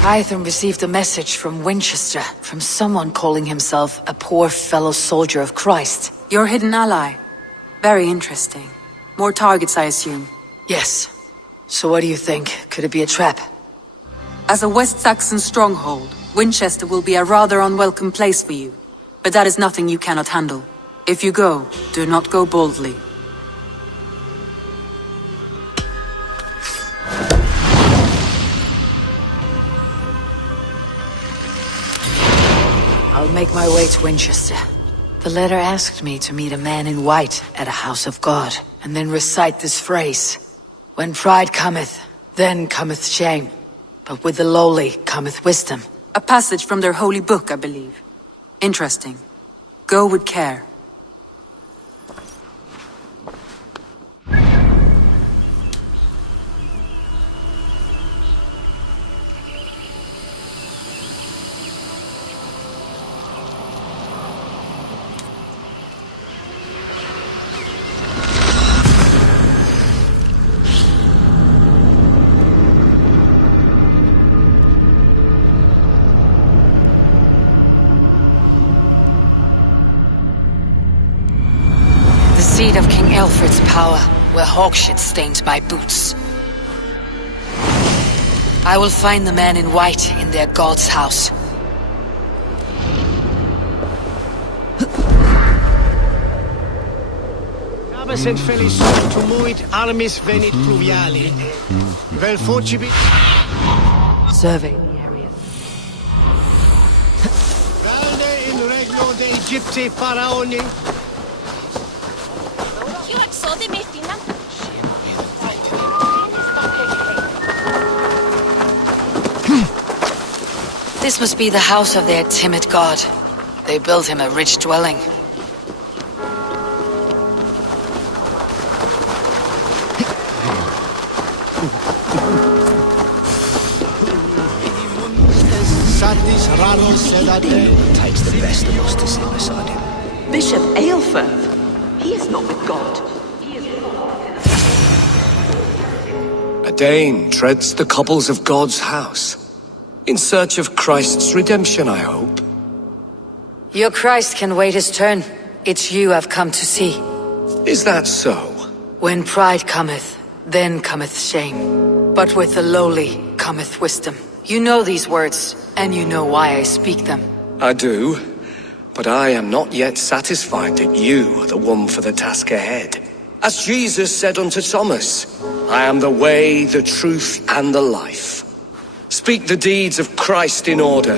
Eivor received a message from Winchester, from someone calling himself a poor fellow soldier of Christ. Your hidden ally. Very interesting. More targets, I assume. Yes. So what do you think? Could it be a trap? As a West Saxon stronghold, Winchester will be a rather unwelcome place for you. But that is nothing you cannot handle. If you go, do not go boldly. I'll make my way to Winchester. The letter asked me to meet a man in white at a house of God, and then recite this phrase. When pride cometh, then cometh shame. But with the lowly cometh wisdom. A passage from their holy book, I believe. Interesting. Go with care. The seat of King Aelfred's power, where hawkshit stains my boots. I will find the man in white in their god's house. Absent felis tumuit armis venit pluviali. Vel focibit. Survey the area. Valde in regno de Egypte faraoni. This must be the house of their timid god. They built him a rich dwelling. Takes the best of us to sit beside him. Bishop Aelfred? He is not with God. A Dane treads the cobbles of God's house. In search of Christ's redemption, I hope. Your Christ can wait his turn. It's you I've come to see. Is that so? When pride cometh, then cometh shame. But with the lowly cometh wisdom. You know these words, and you know why I speak them. I do, but I am not yet satisfied that you are the one for the task ahead. As Jesus said unto Thomas, I am the way, the truth, and the life. Speak the deeds of Christ in order.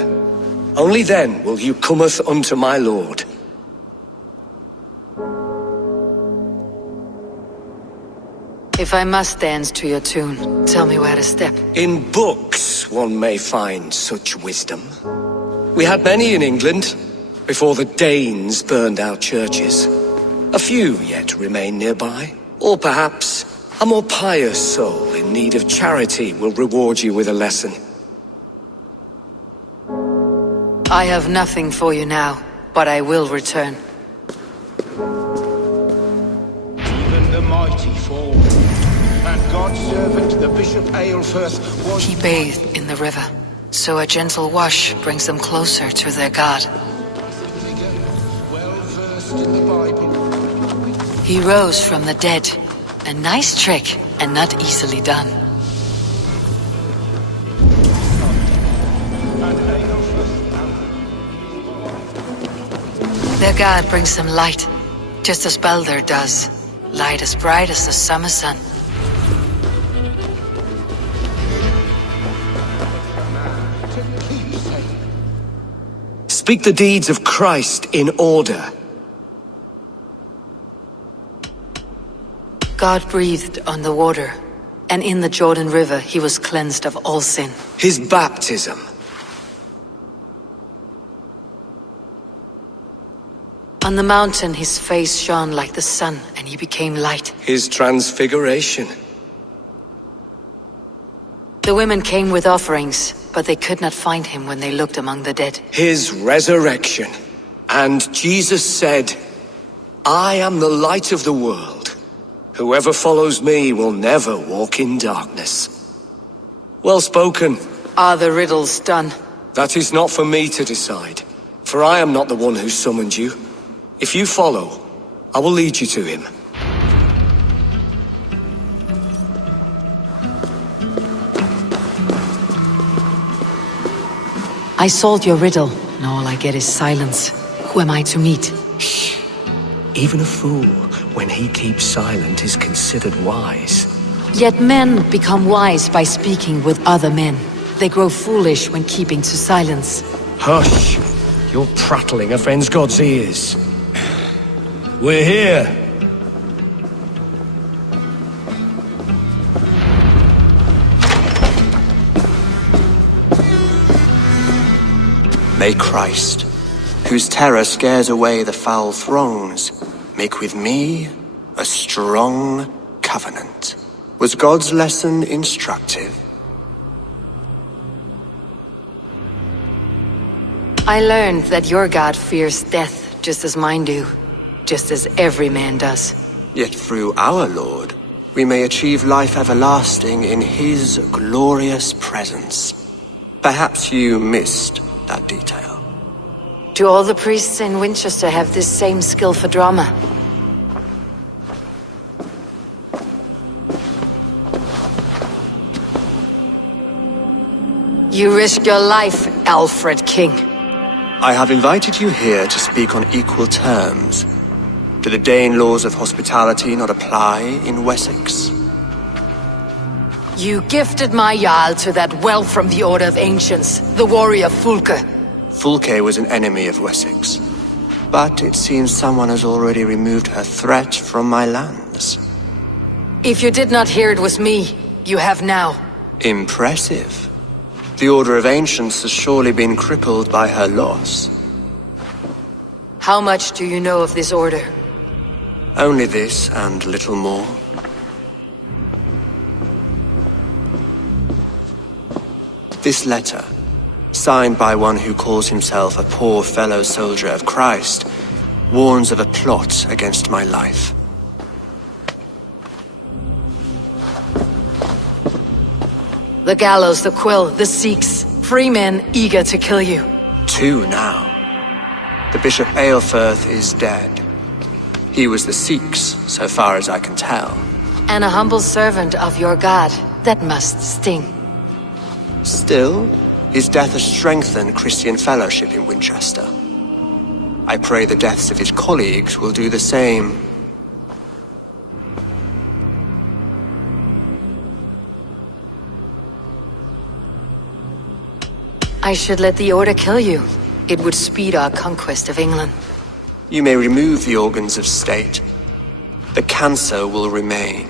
Only then will you cometh unto my Lord. If I must dance to your tune, tell me where to step. In books one may find such wisdom. We had many in England, before the Danes burned our churches. A few yet remain nearby. Or perhaps a more pious soul in need of charity will reward you with a lesson. I have nothing for you now, but I will return. Even the mighty fall, and God's servant, the Bishop Aelfred, was... He bathed in the river, so a gentle wash brings them closer to their God. Well versed in the Bible. He rose from the dead. A nice trick, and not easily done. Their God brings them light, just as Baldur does. Light as bright as the summer sun. Speak the deeds of Christ in order. God breathed on the water, and in the Jordan River he was cleansed of all sin. His baptism. On the mountain his face shone like the sun, and he became light. His transfiguration. The women came with offerings, but they could not find him when they looked among the dead. His resurrection. And Jesus said, I am the light of the world. Whoever follows me will never walk in darkness. Well spoken. Are the riddles done? That is not for me to decide, for I am not the one who summoned you. If you follow, I will lead you to him. I solved your riddle, and all I get is silence. Who am I to meet? Shh. Even a fool, when he keeps silent, is considered wise. Yet men become wise by speaking with other men. They grow foolish when keeping to silence. Hush! Your prattling offends God's ears. We're here. May Christ, whose terror scares away the foul throngs, make with me a strong covenant. Was God's lesson instructive? I learned that your god fears death just as mine do. Just as every man does. Yet through our Lord, we may achieve life everlasting in his glorious presence. Perhaps you missed that detail. Do all the priests in Winchester have this same skill for drama? You risk your life, Aelfred King. I have invited you here to speak on equal terms. Do the Dane laws of hospitality not apply in Wessex? You gifted my Jarl to that well from the Order of Ancients, the warrior Fulke. Fulke was an enemy of Wessex. But it seems someone has already removed her threat from my lands. If you did not hear it was me, you have now. Impressive. The Order of Ancients has surely been crippled by her loss. How much do you know of this order? Only this and little more. This letter, signed by one who calls himself a poor fellow soldier of Christ, warns of a plot against my life. The gallows, the quill, the Sikhs, free men eager to kill you. 2 now. The Bishop Aelfred is dead. He was the Sikhs, so far as I can tell. And a humble servant of your god. That must sting. Still, his death has strengthened Christian fellowship in Winchester. I pray the deaths of his colleagues will do the same. I should let the Order kill you. It would speed our conquest of England. You may remove the organs of state. The cancer will remain.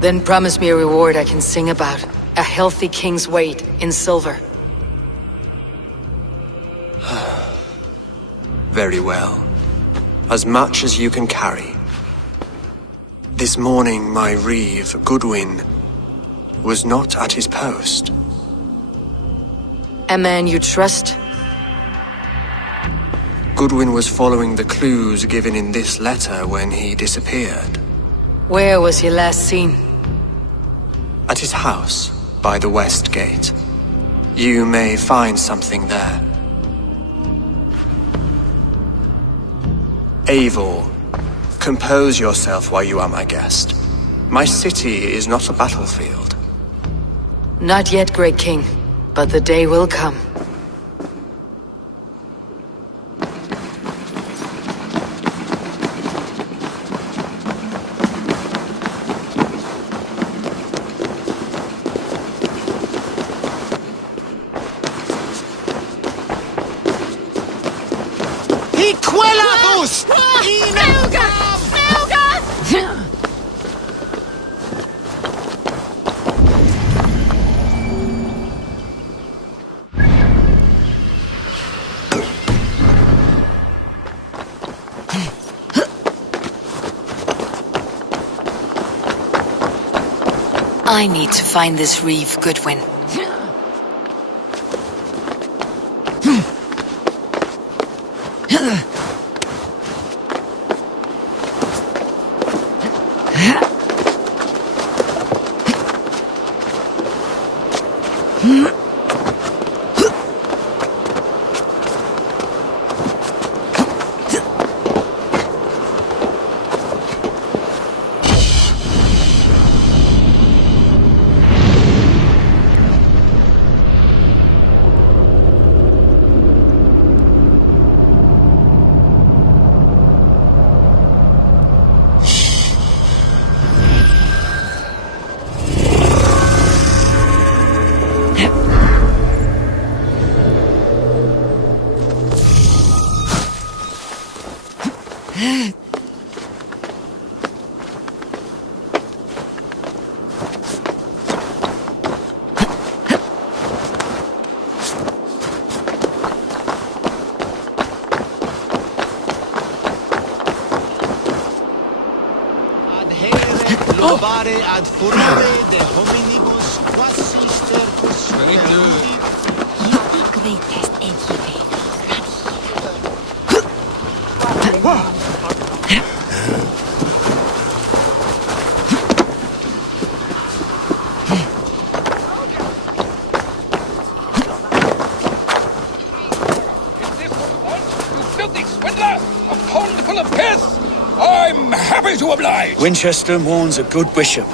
Then promise me a reward I can sing about. A healthy king's weight in silver. Very well. As much as you can carry. This morning my reeve, GOODWIN, was not at his post. A man you trust? GOODWIN was following the clues given in this letter when he disappeared. Where was he last seen? At his house, by the west gate. You may find something there. Eivor, compose yourself while you are my guest. My city is not a battlefield. Not yet, great king, but the day will come. I need to find this reeve, GOODWIN. adhere lobare ad furore de hominibus quasi stercus. Very good. Greatest entity. To oblige. Winchester mourns a good bishop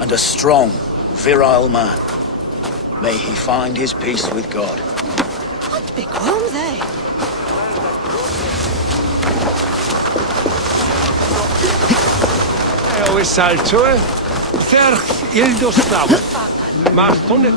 and a strong, virile man. May he find his peace with God. What become they? Oes saltue, ferch ildos flauwe. Maar tonne...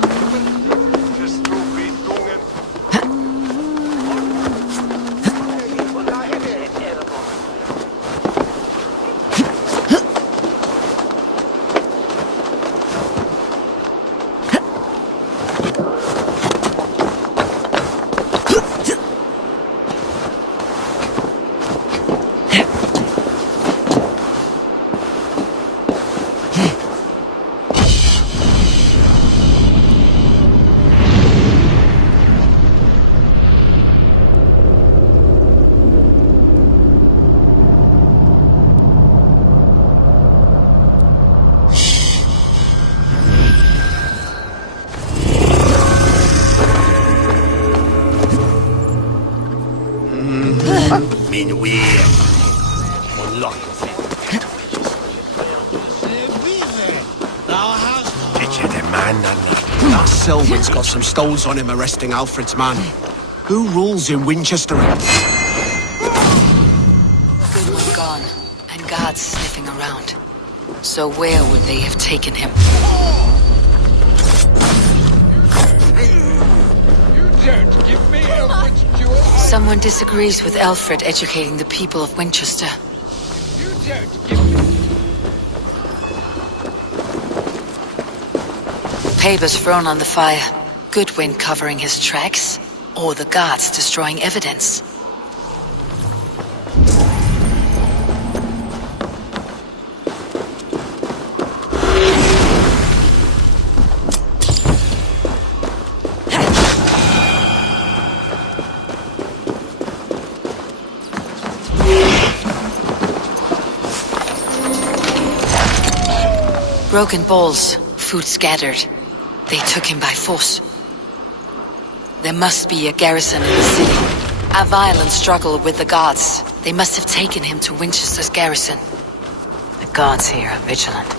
Min weir. Unlock of it. Picture the man, That Selwyn's got some stones on him arresting Aelfred's man. Who rules in Winchester? Goodwin gone, and guards sniffing around. So where would they have taken him? You don't give me Aelfred's jewel. Someone disagrees with Aelfred educating the people of Winchester. You don't give me... Papers thrown on the fire. Goodwin covering his tracks, or the guards destroying evidence. Broken bowls, food scattered. They took him by force. There must be a garrison in the city. A violent struggle with the guards. They must have taken him to Winchester's garrison. The guards here are vigilant.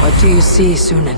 What do you see, Sunan?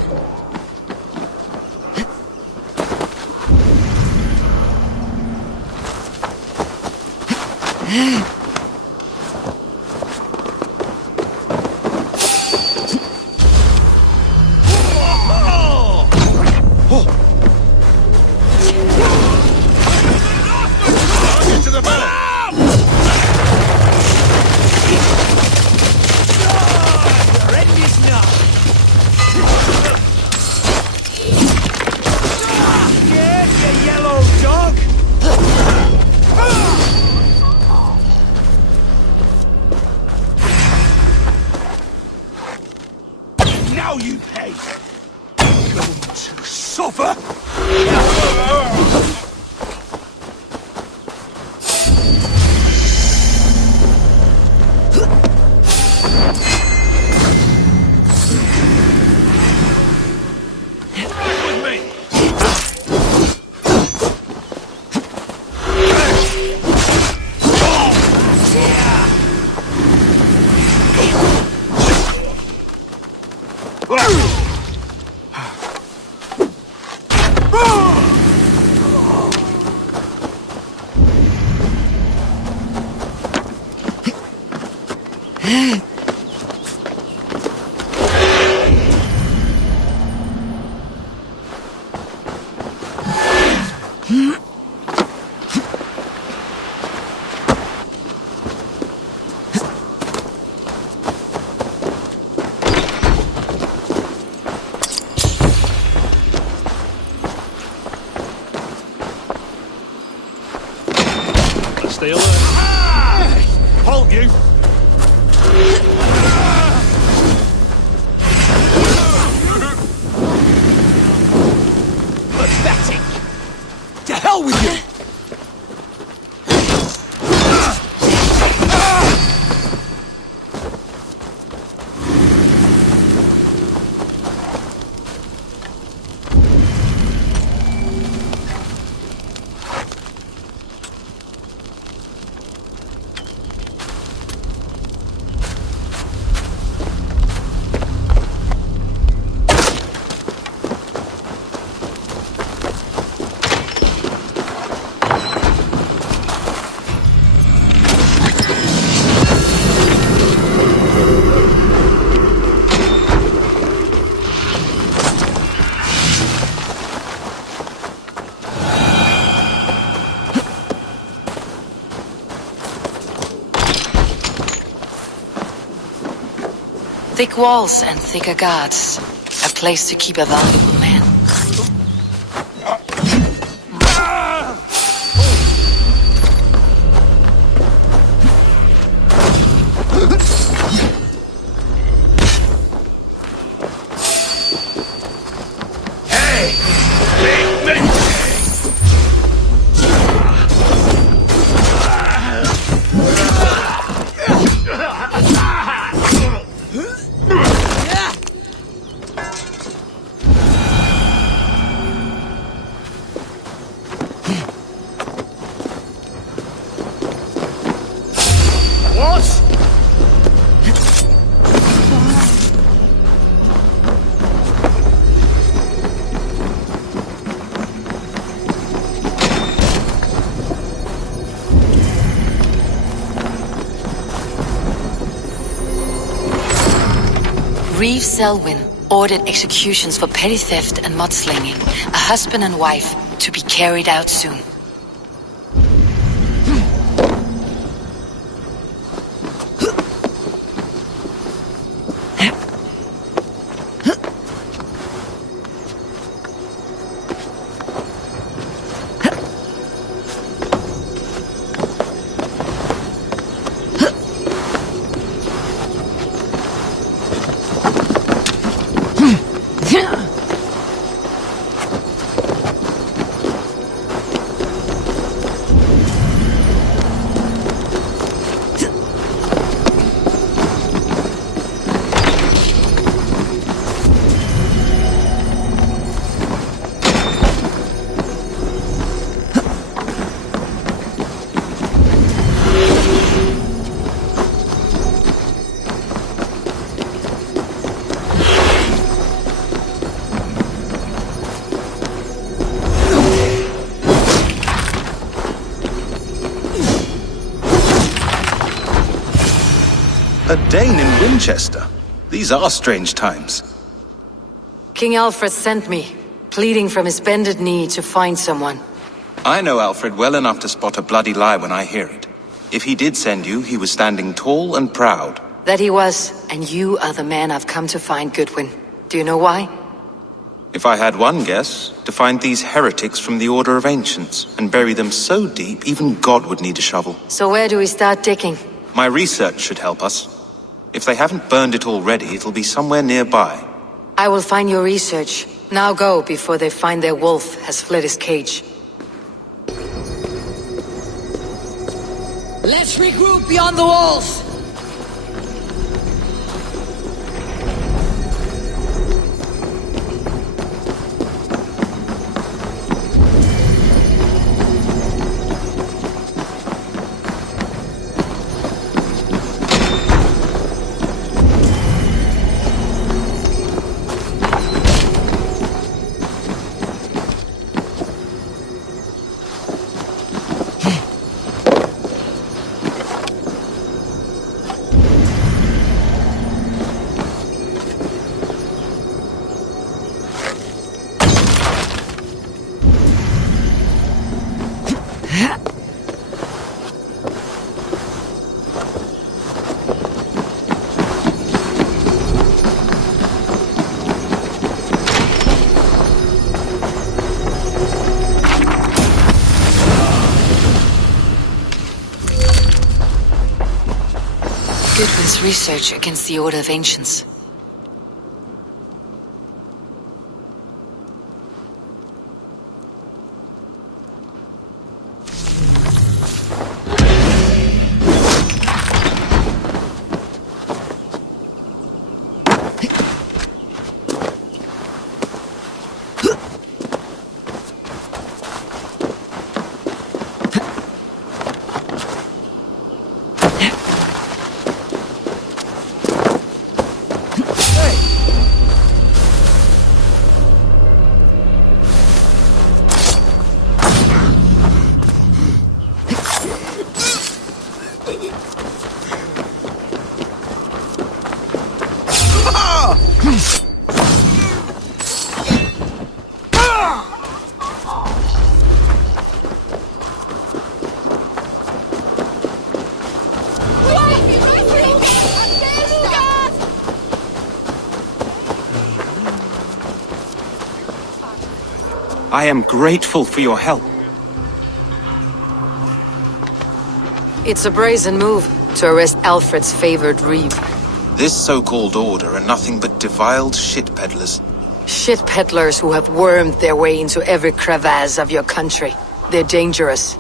help you. Pathetic! To hell with you! Thick walls and thicker guards. A place to keep a valuable man. Reeve Selwyn ordered executions for petty theft and mudslinging. A husband and wife to be carried out soon. A Dane in Winchester. These are strange times. King Aelfred sent me, pleading from his bended knee to find someone. I know Alfred well enough to spot a bloody lie when I hear it. If he did send you, he was standing tall and proud. That he was, and you are the man I've come to find, Goodwin. Do you know why? If I had one guess, to find these heretics from the Order of Ancients, and bury them so deep, even God would need a shovel. So where do we start digging? My research should help us. If they haven't burned it already, it'll be somewhere nearby. I will find your research. Now go, before they find their wolf has fled his cage. Let's regroup beyond the walls! Goodwin's research against the Order of Ancients. I am grateful for your help. It's a brazen move to arrest Alfred's favored reeve. This so-called order are nothing but defiled shit peddlers. Shit peddlers who have wormed their way into every crevasse of your country. They're dangerous.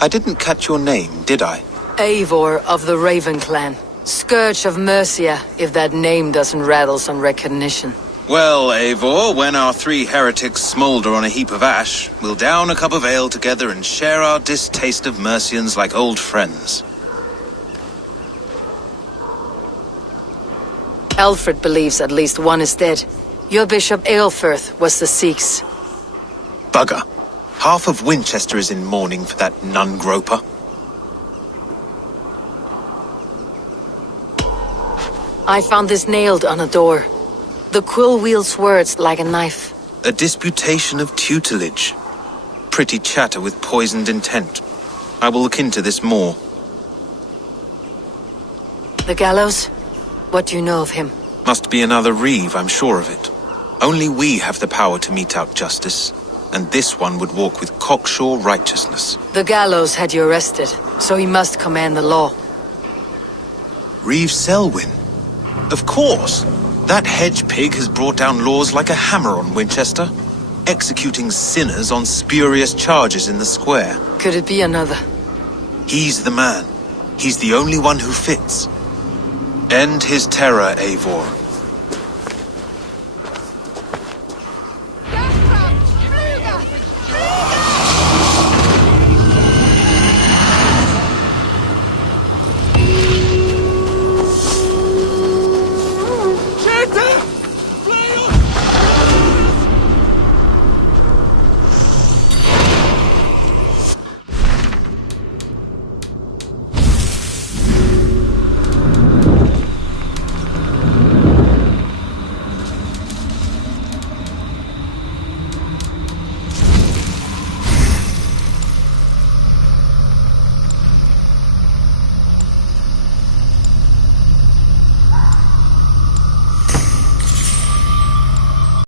I didn't catch your name, did I? Eivor of the Raven Clan. Scourge of Mercia, if that name doesn't rattle some recognition. Well, Eivor, when our three heretics smolder on a heap of ash, we'll down a cup of ale together and share our distaste of Mercians like old friends. Aelfred believes at least one is dead. Your Bishop Aelfred was the Sikhs. Bugger. Half of Winchester is in mourning for that nun-groper. I found this nailed on a door. The quill wields words like a knife. A disputation of tutelage. Pretty chatter with poisoned intent. I will look into this more. The gallows? What do you know of him? Must be another reeve, I'm sure of it. Only we have the power to mete out justice, and this one would walk with cocksure righteousness. The gallows had you arrested, so he must command the law. Reeve Selwyn? Of course! That hedge pig has brought down laws like a hammer on Winchester, executing sinners on spurious charges in the square. Could it be another? He's the man. He's the only one who fits. End his terror, Eivor.